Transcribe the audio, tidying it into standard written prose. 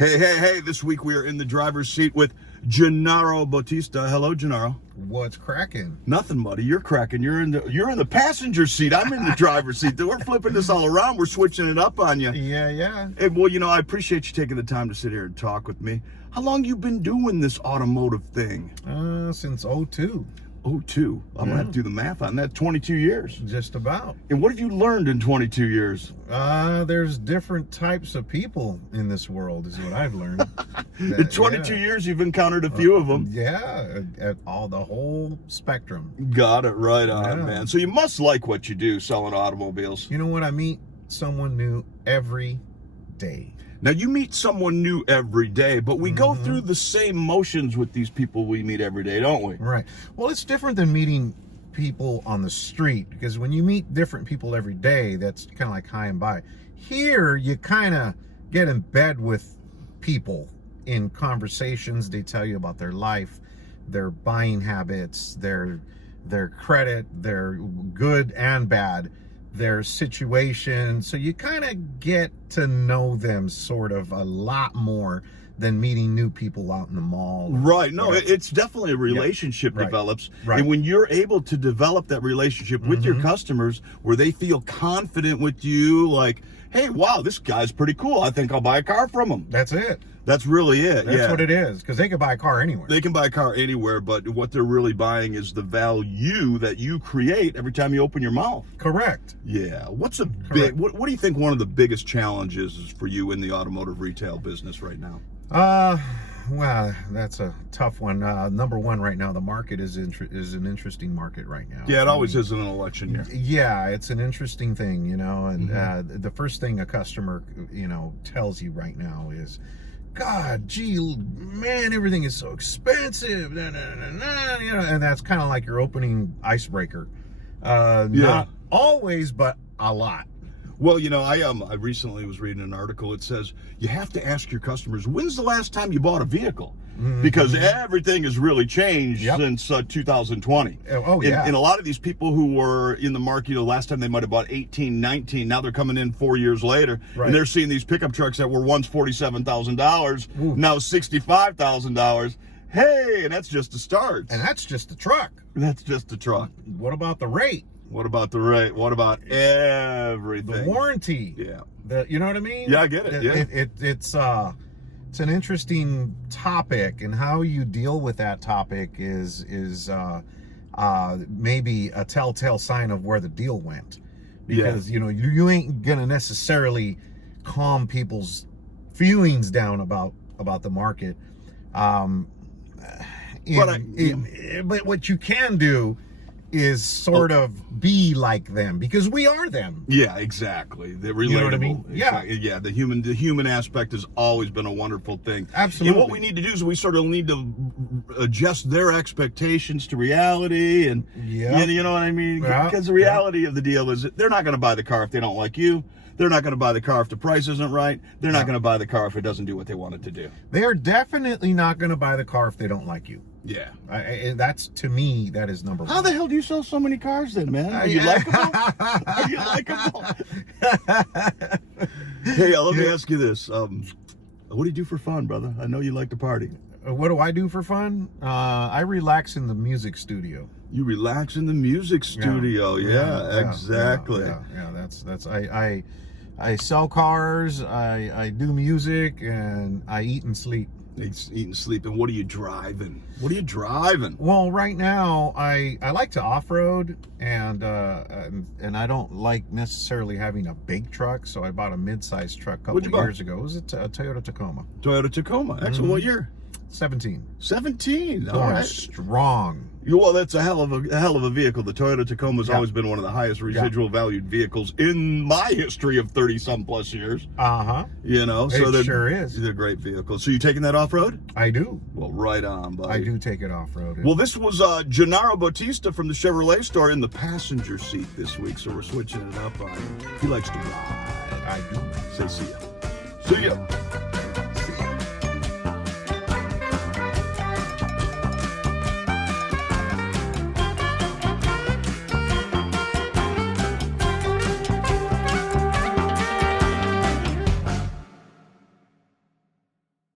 Hey, this week we are in the driver's seat with Genaro Bautista. Hello, Genaro. What's cracking? Nothing, buddy. You're cracking. You're in the passenger seat. I'm in the driver's seat. We're flipping this all around. We're switching it up on you. Yeah. Hey, well, I appreciate you taking the time to sit here and talk with me. How long you been doing this automotive thing? Since 02. 02. I'm gonna have to do the math on that. 22 years. Just about. And what have you learned in 22 years? There's different types of people in this world, is what I've learned. In 22 years, you've encountered a few of them. Yeah, at the whole spectrum. Got it right on, man. So you must like what you do, selling automobiles. You know what? I meet someone new every day. Now, you meet someone new every day, but we go through the same motions with these people we meet every day, don't we? Right. Well, it's different than meeting people on the street, because when you meet different people every day, that's kind of like high and by. Here, you kind of get in bed with people in conversations. They tell you about their life, their buying habits, their credit, their good and bad, their situation. So you kind of get to know them sort of a lot more than meeting new people out in the mall. Right. No, it's definitely a relationship develops. Right. And when you're able to develop that relationship with your customers where they feel confident with you, like, hey, wow, this guy's pretty cool. I think I'll buy a car from him. That's it. That's really it. That's what it is, because they can buy a car anywhere. They can buy a car anywhere, but what they're really buying is the value that you create every time you open your mouth. Correct. Yeah. What do you think one of the biggest challenges is for you in the automotive retail business right now? Well, that's a tough one. Number one right now, the market is an interesting market right now. Yeah, it always is in an election year. Yeah, it's an interesting thing, and the first thing a customer, tells you right now is, God, gee, man, everything is so expensive, and that's kind of like your opening icebreaker. Not always, but a lot. Well, I recently was reading an article. It says you have to ask your customers, when's the last time you bought a vehicle? Because everything has really changed since 2020. Oh, yeah. And a lot of these people who were in the market, last time they might have bought 18, 19, now they're coming in 4 years later, and they're seeing these pickup trucks that were once $47,000, now $65,000. Hey, and that's just a start. And that's just a truck. That's just a truck. What about the rate? What about the rate? What about everything? The warranty. Yeah. You know what I mean? Yeah, I get it. Yeah. It's an interesting topic, and how you deal with that topic is maybe a telltale sign of where the deal went, because you ain't gonna necessarily calm people's feelings down about the market. But what you can do is sort of be like them, because we are them. Yeah, exactly. They're relatable. You know what I mean? Exactly. Yeah. The human aspect has always been a wonderful thing. Absolutely. And what we need to do is we sort of need to adjust their expectations to reality, and you know what I mean? Because the reality of the deal is that they're not going to buy the car if they don't like you. They're not going to buy the car if the price isn't right. They're not going to buy the car if it doesn't do what they want it to do. They are definitely not going to buy the car if they don't like you. Yeah. That's, to me, that is number one. How the hell do you sell so many cars then, man? Are you likable? Are you likable? Hey, let me ask you this. What do you do for fun, brother? I know you like to party. What do I do for fun? I relax in the music studio. You relax in the music studio. Yeah, exactly. Yeah, that's I sell cars, I do music, and I eat and sleep. Eat and sleep. And what are you driving? What are you driving? Well, right now I like to off-road, and I don't like necessarily having a big truck, so I bought a mid-sized truck a couple of years ago. It was a Toyota Tacoma. Toyota Tacoma. Excellent. What year? 17. 17. All Going right. strong. Well, that's a hell of a vehicle. The Toyota Tacoma has always been one of the highest residual valued vehicles in my history of 30-some plus years. So it sure is. They're great vehicles. So you taking that off road? I do. Well, right on, buddy. I do take it off road. Well, this was Genaro Bautista from the Chevrolet store in the passenger seat this week, so we're switching it up on him. He likes to ride. I do. Say see ya. See ya.